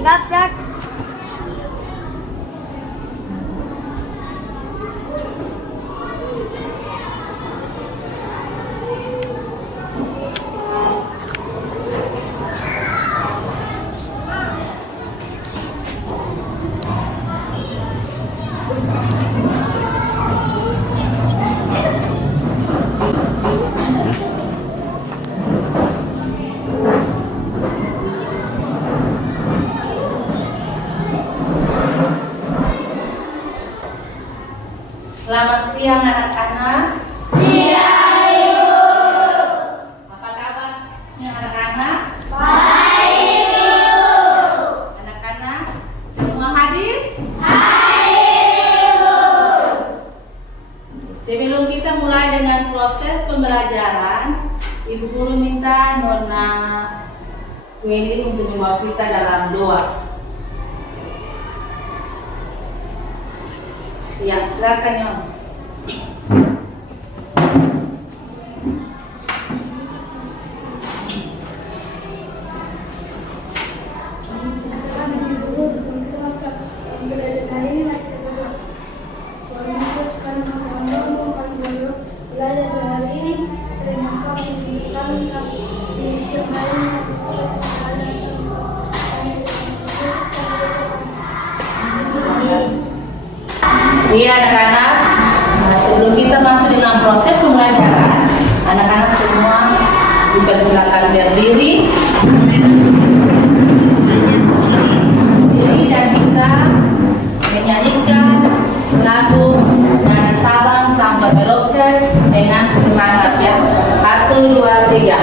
Digaprak. Selamat siang anak-anak. Siang, Ibu. Apa kabarnya anak-anak? Baik, Ibu. Anak-anak semua hadir? Hadir, Ibu. Sebelum kita mulai dengan proses pembelajaran, Ibu Guru minta Nona Weli untuk membawa kita dalam doa. Ya, silakan Nona. Iya anak-anak, sebelum kita masuk dengan proses pembelajaran, anak-anak semua dipersilakan berdiri. Dan kita menyanyikan lagu dari Sabang sampai Merauke dengan semangat ya. 1, 2, 3.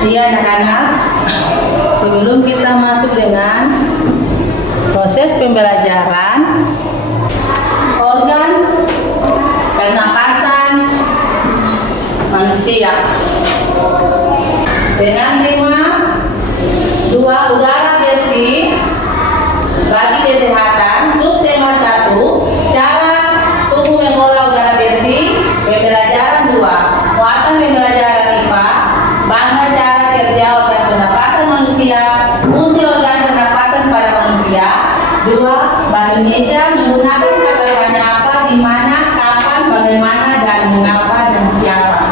Iya anak-anak, sebelum kita masuk dengan proses pembelajaran, organ pernapasan manusia dengan tema 2 udara bersih bagi kesehatan, subtema 1 cara tubuh mengolah udara bersih, pembelajaran 2 muatan pembelajaran IPA, bangga cara kerja organ pernapasan manusia, fungsi organ pernapasan pada manusia. 2 bahasa Indonesia menggunakan kata tanya apa, di mana, kapan, bagaimana, dan mengapa, dan siapa.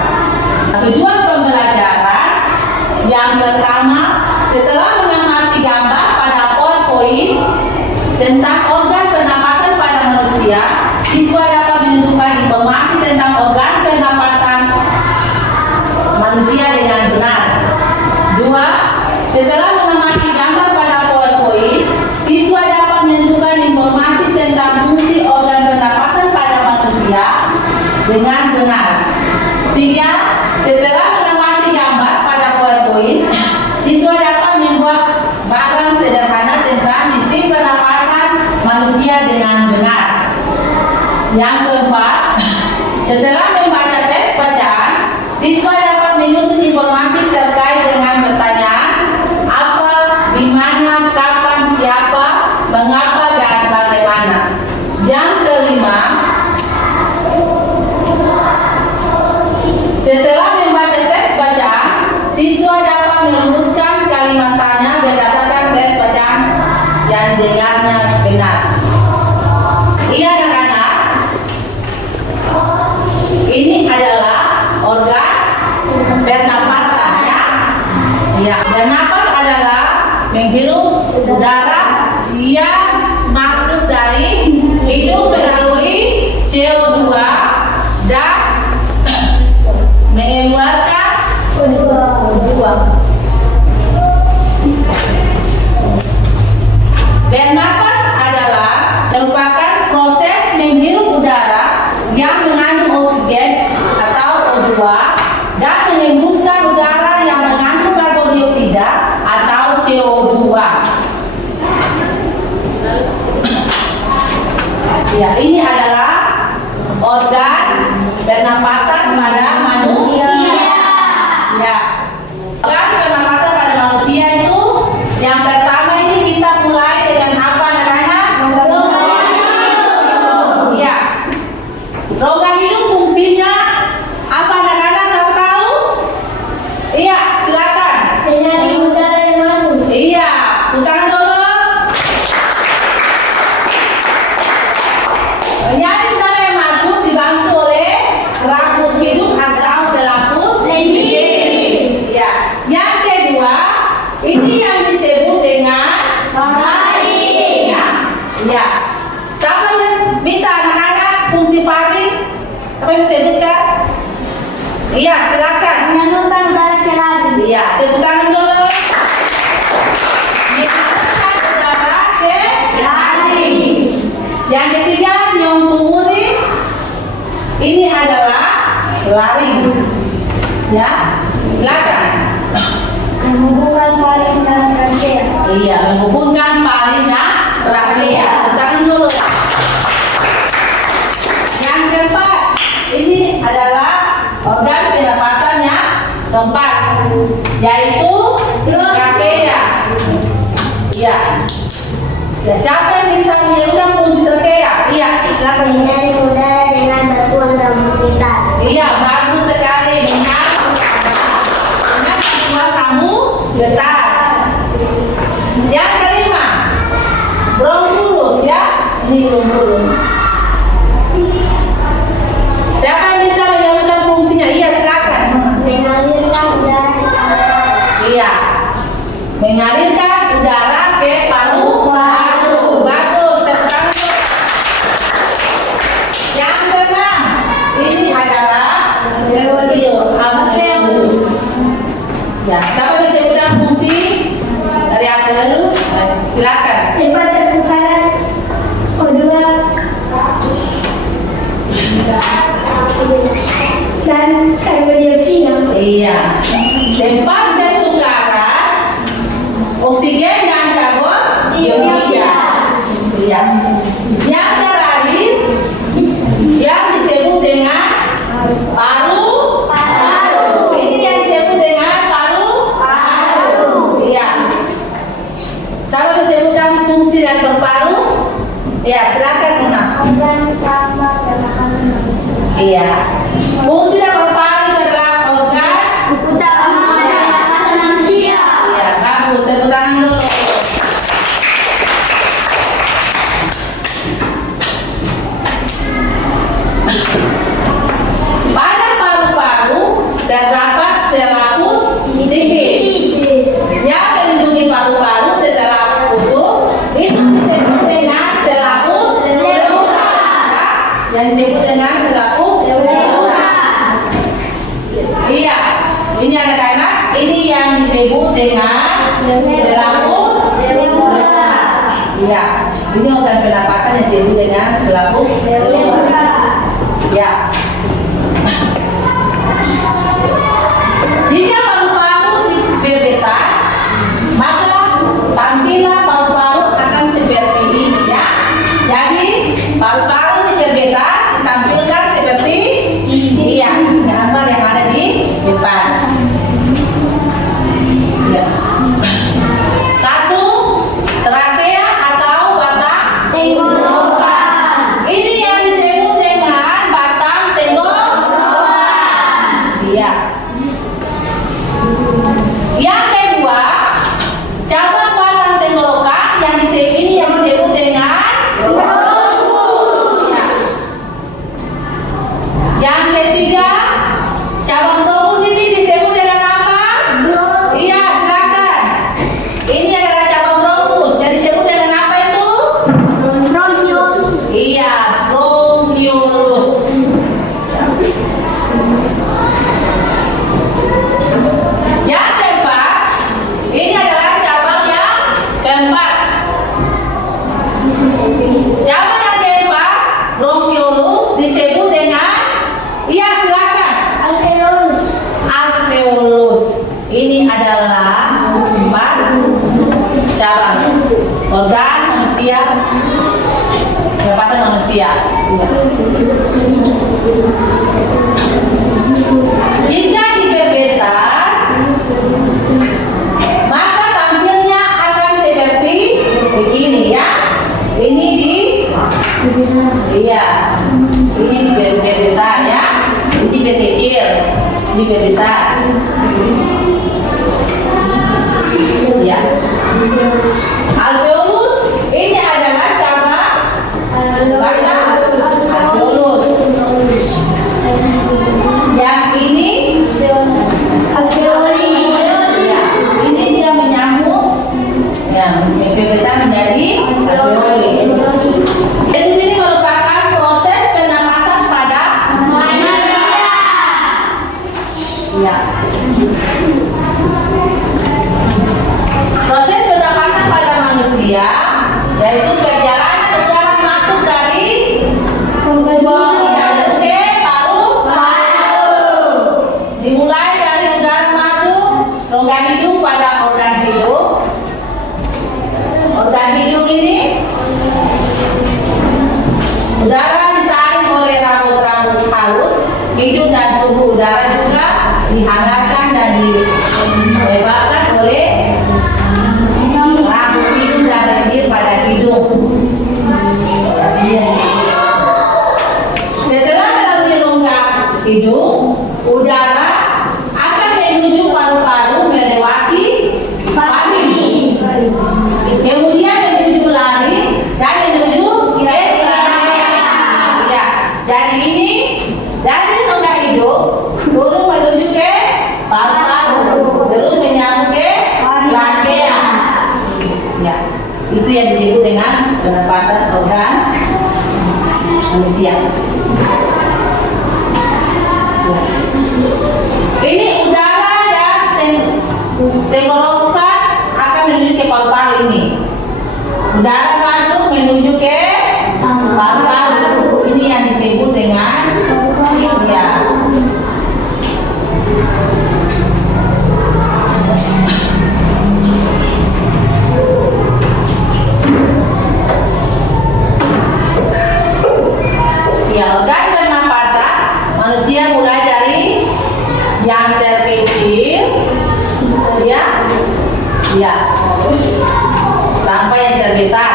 Tujuan pembelajaran yang pertama, setelah mengamati gambar pada PowerPoint tentang organ pernapasan pada manusia, siswa dapat menentukan informasi tentang organ pernapasan manusia dengan benar. 2. Setelah mengamati gambar pada PowerPoint, siswa dapat menentukan informasi tentang fungsi organ pernapasan pada manusia dengan benar. 3. Setelah mengamati gambar pada PowerPoint, siswa dapat membuat bagan sederhana tentang sistem pernapasan manusia dengan benar. Yang keempat, setelah membaca teks bacaan, siswa dapat menyusun informasi terkait dengan pertanyaan apa, di mana, kapan, siapa, mengapa, dan bagaimana. Yang kelima, setelah membaca teks bacaan, siswa dapat merumuskan kalimat tanya berdasarkan teks bacaan yang dengarnya benar. Iya anak-anak. Ya, ini adalah organ pernapasan pada manusia. Ya, organ pernapasan pada manusia itu yang pertama ini kita mulai dengan apa anak-anak? Ya, rongga hidung fungsinya apa anak-anak? Siapa tahu? Iya, silakan. Menyaring udara yang masuk. Iya, tangan dulu. Menyaring udara yang masuk dibantu oleh selaput hidung atau selaput Lilit. ya. Yang kedua, ini yang disebut dengan Pari. ya. Siapa yang bisa anak-anak fungsi pari? Apa yang disebutkan? Iya, silakan. Menyalurkan udara ke lagi. Iya, tepuk tangan dulu. Menyalurkan udara ke lagi. Yang ketiga, yang tubuh nih, ini adalah laring. Ya, silakan. Menghubungkan faring dan trachea. Iya, menghubungkan faring dan trachea. Tepuk tangan dulu. Yang keempat, ini adalah organ pernapasan yang keempat, yaitu trachea. Iya. Ya, siapa yang bisa menyebutkan fungsi trachea? Iya, silakan. Menyaring udara dengan bantuan rambut kita. Iya, bagus sekali dengan bantuan rambut getar. Yang kelima, bronkulus ya. Ini bronkulus. Siapa yang bisa menyebutkan fungsinya? Iya, silakan. Mengalirkan udara ke paru-paru. Iya, mengalirkan udara ke paru-paru. Bagus, tepuk tangan. Yang keenam, ini adalah alveolus. Ya, siapa yang disebutkan fungsi dari alveolus? Silakan. Tempat pertukaran O2 dan karbon dioksida. Iya, tempat pertukaran oksigen dan karbon dioksida. Iya. Yang terakhir yang disebut dengan paru-paru. Ini yang disebut dengan paru-paru. Iya. Siapa disebutkan fungsi dari paru-paru? Iya, silakan Muna. Organ utama pernapasan manusia. Iya. Fungsi dari paru-paru adalah organ. Utama pernapasan manusia. Iya, bagus. Tepuk tangan dulu. Pada paru-paru terdapat selaput tipis yang melindungi paru-paru setelah putus. Itu disebut dengan selaput pleura. Yang disebut dengan selaput pleura. Iya, ini anak-anak, ini yang disebut dengan selaput pleura. Iya, ini organ pernapasan yang disebut dengan selaput pleura. Ya. Jika paru-paru berbesar, maka tampilan paru-paru akan seperti ini ya. Jadi paru-paru berbesar ditampilkan seperti ini ya, gambar yang ada di depan. Ya. Satu, trachea atau batang Tenggorokan. ini yang disebut dengan batang tenggorokan. Iya. Yang kedua, cabang batang tenggorokan yang disebut ini yang disebut dengan bronkus. Ya. Yang ketiga, cabang bronkus ini disebut dengan apa? Iya, silakan. Ini adalah cabang bronkus yang disebut dengan apa itu? Bronkius. Iya, bronkiolus. Yang keempat, ini adalah cabang yang keempat. Cabang yang keempat, bronkiolus disebut dengan, iya silakan, Alveolus. alveolus. Ini adalah empat cabang organ manusia pernapasan manusia. Jika diperbesar, maka tampilnya akan seperti begini ya. Ini ini diperbesar ya. Ini diperkecil, diperbesar. Ya. Alveolus ini adalah cabang pada alveolus. Yang ini alveoli. ya, ini dia menyambung yang besar menjadi alveoli. Ini merupakan proses pernapasan pada Manusia. ya. Proses pernapasan pada manusia yaitu perjalanan udara masuk dari hidung ke paru. Dimulai dari udara masuk rongga hidung pada organ hidung. Organ hidung ini udara disaring oleh rambut-rambut halus hidung dan suhu udara juga dihangatkan dan dilebarkan oleh rambut hidung dan lendir pada hidung. Setelah melalui rongga hidung, udara akan menuju paru-paru melewati paru, kemudian menuju lari dan menuju ke ya. Jadi ini dari rongga hidung turun menuju ke paru-paru, terus menyambung ke trachea. Ya, itu yang disebut dengan pernapasan organ manusia. Ini udara yang tenggorokan akan menuju ke paru-paru ini. Udara masuk menuju ke paru-paru. Ini yang disebut dengan ya. Ya, organ pernapasan manusia mulai dari yang terkecil ya sampai yang terbesar.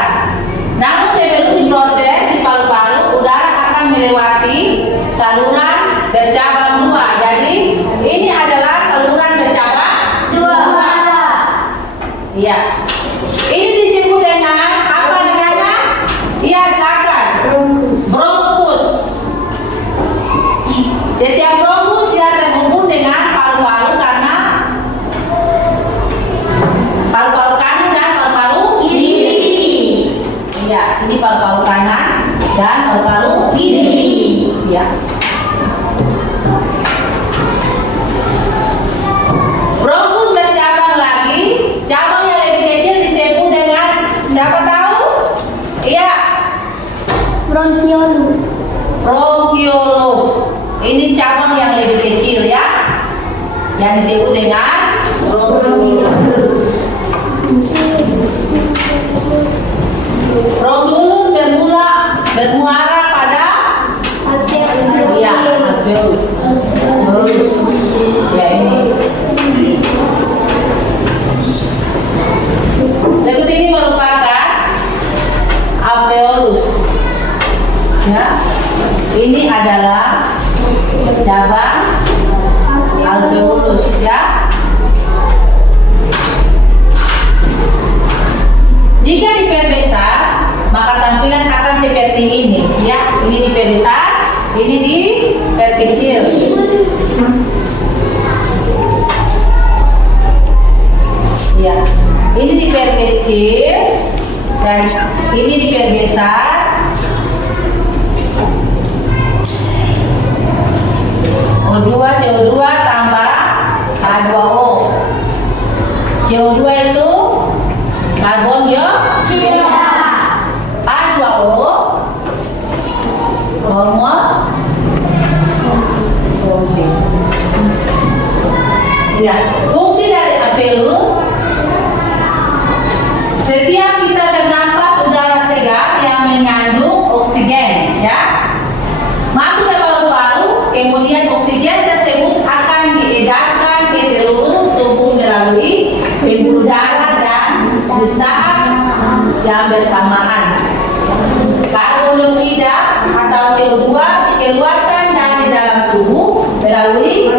Namun sebelum diproses di paru-paru, udara akan melewati saluran bercabang dua. Jadi ini adalah saluran bercabang Dua. ya. Ini disebut dengan apa namanya? Iya, silakan. Bronkus. Setiap bronkus dia terhubung dengan paru-paru karena paru-paru kanan dan paru-paru Kiri. ya. Ini paru-paru kanan dan paru-paru Kiri. ya. Bronkus bercabang lagi. Cabang yang lebih kecil disebut dengan siapa tahu? Iya. Bronchiolus. Bronchiolus. Ini cabang yang lebih kecil ya, yang disebut dengan bronchiolus. Bronchiolus bermuara pada ya alveolus. Ya ini. Berikut ini merupakan alveolus. Ya, ini adalah cabang alveolus ya. Jika diperbesar, maka tampilan akan seperti ini ya. Ini diperbesar, ini diperkecil. Ya, ini diperkecil dan ini diperbesar. O2 CO2 tambah H2O. CO2 itu karbon dioksida. H2O hormon. Oke. Ya, fungsi dari alveolus, setiap kita bernapas udara segar yang mengandung oksigen yang bersamaan. Karbon dioksida atau CO2 dikeluarkan dari dalam tubuh melalui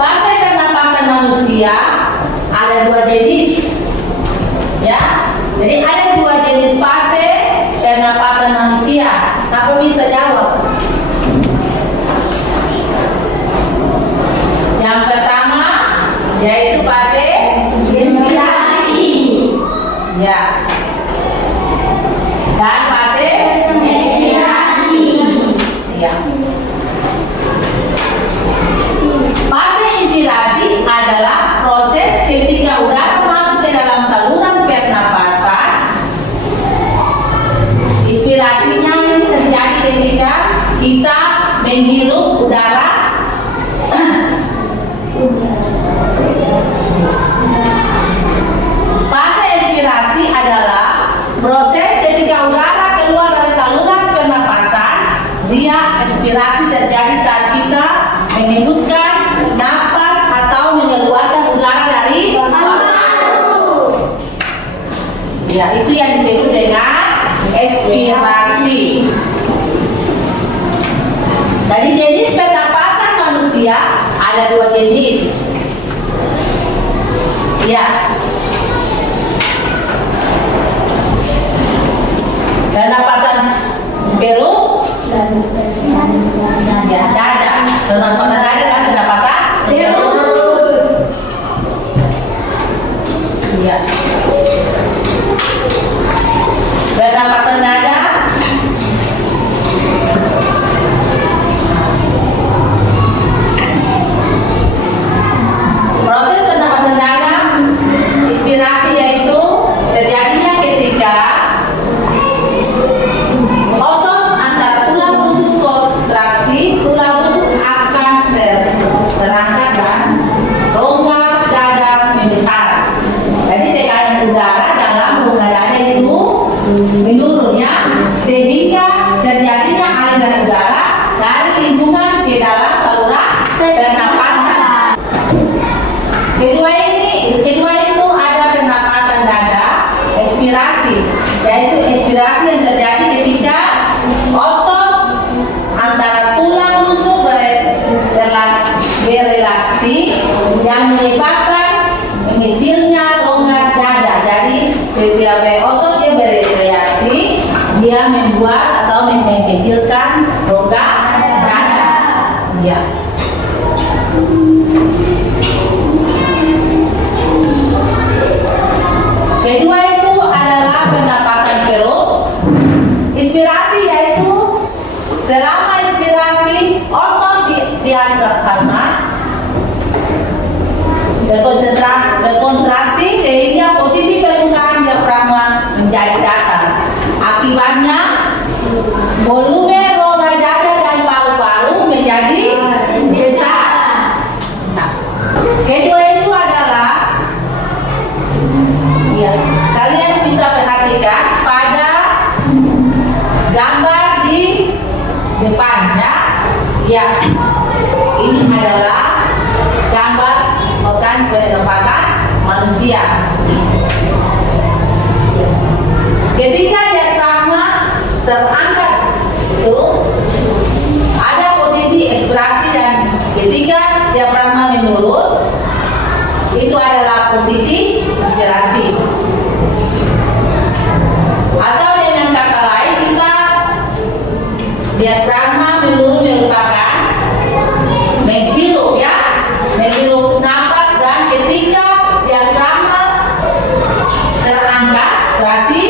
fase pernapasan manusia. Ada dua jenis, ya. Jadi ada dua jenis fase pernapasan manusia. Kamu bisa jawab. Yang pertama yaitu fase inspirasi, ya. Dan fase ekspirasi. ya. Fase inspirasi adalah proses ketika udara masuk ke dalam saluran pernapasan. Inspirasinya ini terjadi ketika kita menghirup udara fase ekspirasi adalah proses ketika udara keluar dari saluran pernapasan. Dia ekspirasi terjadi saat kita menghembuskan napas atau mengeluarkan udara dari paru. Ya, itu yang disebut dengan ekspirasi. Dari jenis pernapasan manusia ada dua jenis. Ya. Pernapasan perut ya, dada. Pernapasan dada dan pernapasan perut. Ya. Pernapasan dada proses pernapasan dada inspirasi yaitu terjadinya ketika otot antara tulang rusuk kontraksi, tulang rusuk akan terangkat dan rongga dada membesar. Jadi tekanan udara dalam rongga dada itu menurun, ya, sehingga terjadinya aliran udara dari lingkungan ke dalam saluran pernapasan. Kedua itu ada pernapasan dada ekspirasi, yaitu ekspirasi yang terjadi ketika otot antara tulang rusuk berrelasi yang menyebabkan mengecilnya rongga dada. Jadi ketika otot dia berrelasi, dia membuat atau mengecilkan rongga dada. Ya. Kedua itu adalah pernapasan perut. Inspirasi yaitu selama inspirasi otot diafragma berkontraksi sehingga posisi permukaan diafragma menjadi datar. Akibatnya volume rongga dada dan paru-paru menjadi besar. Nah, kedua itu adalah, ya, kalian bisa perhatikan pada gambar di depannya. Ya, ini adalah gambar organ pernapasan manusia. Ketika diafragma terangkat itu ada posisi ekspirasi, dan ketika diafragma menurun itu adalah posisi inspirasi. Atau dengan kata lain, kita diafragma menurun merupakan menghirup, ya, menghirup napas, dan ketika diafragma terangkat berarti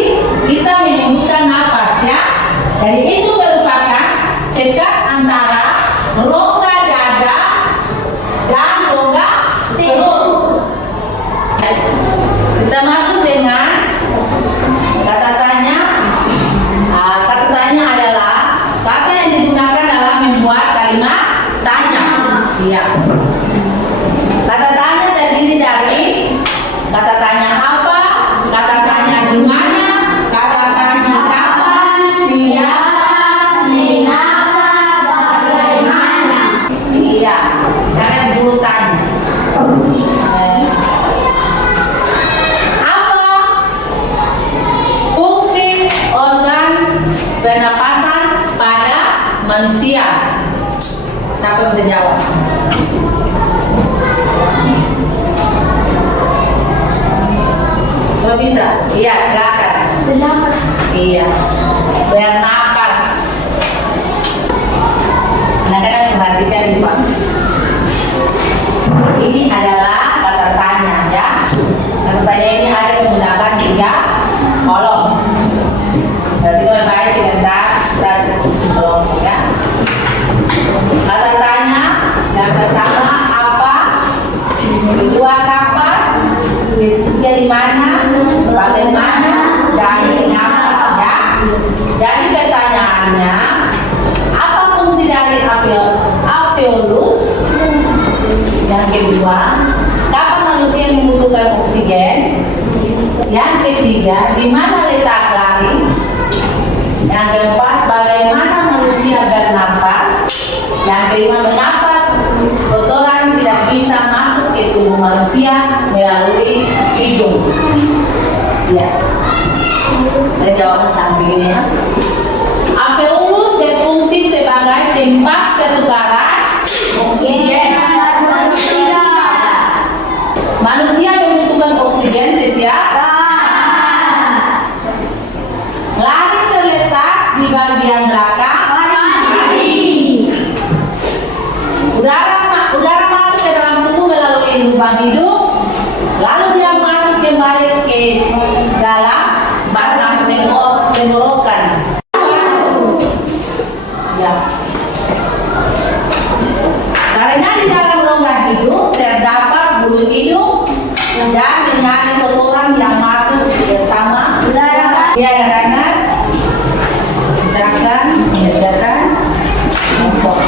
kita menghembuskan napas, ya. Jadi itu merupakan sekat antara rongga dada dan rongga perut. Kita masuk dengan kata tanya. Kata tanya adalah kata yang digunakan dalam membuat kalimat tanya. Iya. Kata tanya terdiri dari kata tanya apa, kata tanya di mana, kata tanya kapan, siapa, mengapa, bagaimana. Iya. Kalian dulu tanya. manusia. Siapa bisa jawab? Coba bisa? Iya, silakan. Bernapas. Iya, bernapas. Anak-anak perhatikan nih Pak. Ini adalah kata tanya ya. Kata tanya ini ada menggunakan 3 kolom. Berarti kalau baik sebentar kita kolom ya. Kata tanya yang pertama apa? Kedua kapan? Ketiga di mana? Bagaimana? Dan mengapa ya? Jadi pertanyaannya, apa fungsi dari alveolus? Yang kedua, kapan manusia membutuhkan oksigen? Yang ketiga, di mana letak lari? Yang keempat, bagaimana manusia bernapas? Yang kelima, mengapa kotoran tidak bisa masuk ke tubuh manusia melalui hidung? Ya, saya jawab samping ini ya. Alveolus berfungsi sebagai tempat pertukaran oksigen. Manusia membutuhkan oksigen setiap lari terletak di bagian belakang. Udara masuk ke dalam tubuh melalui lubang hidung, lalu dia masuk kembali ke dalam batang tenggorokan. Ya. Karena di dalam rongga hidung terdapat bulu hidung dan menyaring kotoran yang masuk bersama udara. Ya, karena mengerjakan kelompok.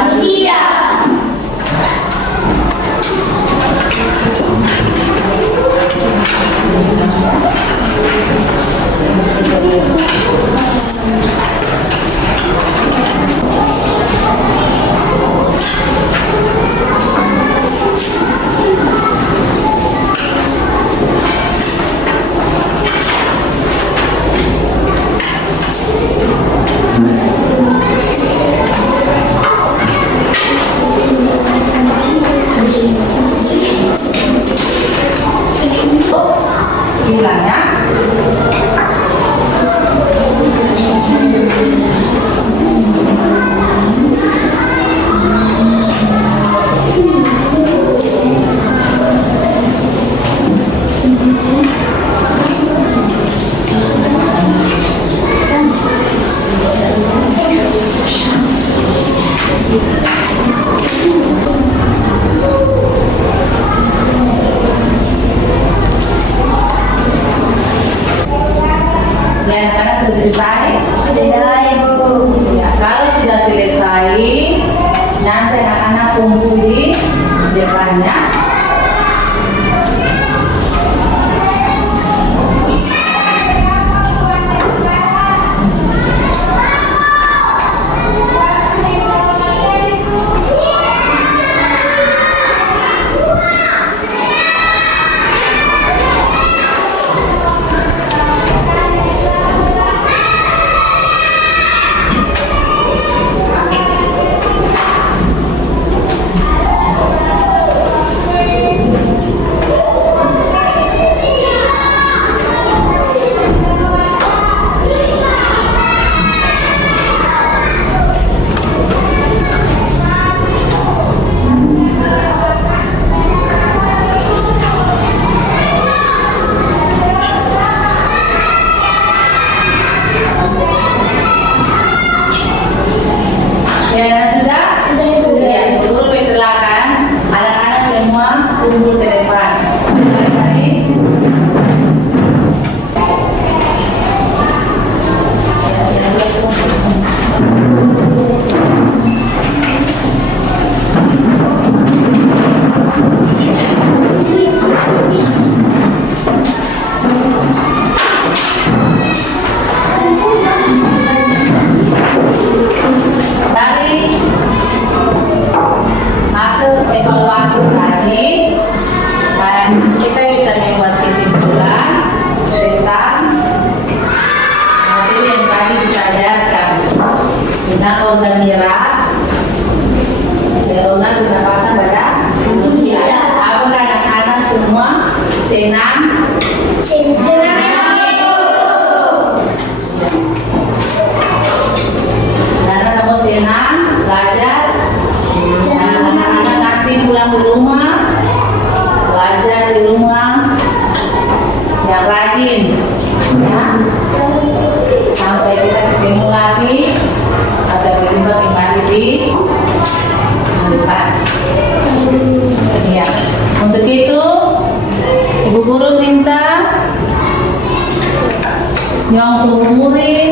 manusia. Silanya. Ya, karena sudah selesai. Sudah, Ibu. Ya, kalau sudah selesai, nanti anak-anak kumpul di depannya. Ya, sudah? Sudah, Ibu. Ya, Ibu Guru persilakan anak-anak semua kumpul ke depan. Mari. Dari hasil evaluasi tadi, kita bisa membuat kesimpulan tentang materi yang tadi kita ajarkan tentang organ gerak, dorongan pernapasan pada manusia. Apakah anak-anak semua senang? Karena kamu senang belajar, nah, anak-anak nanti pulang di rumah, belajar di rumah yang rajin, ya. Sampai kita ketemu lagi atau berjumpa kembali di depan. Ya. Untuk itu, Ibu Guru minta yang murid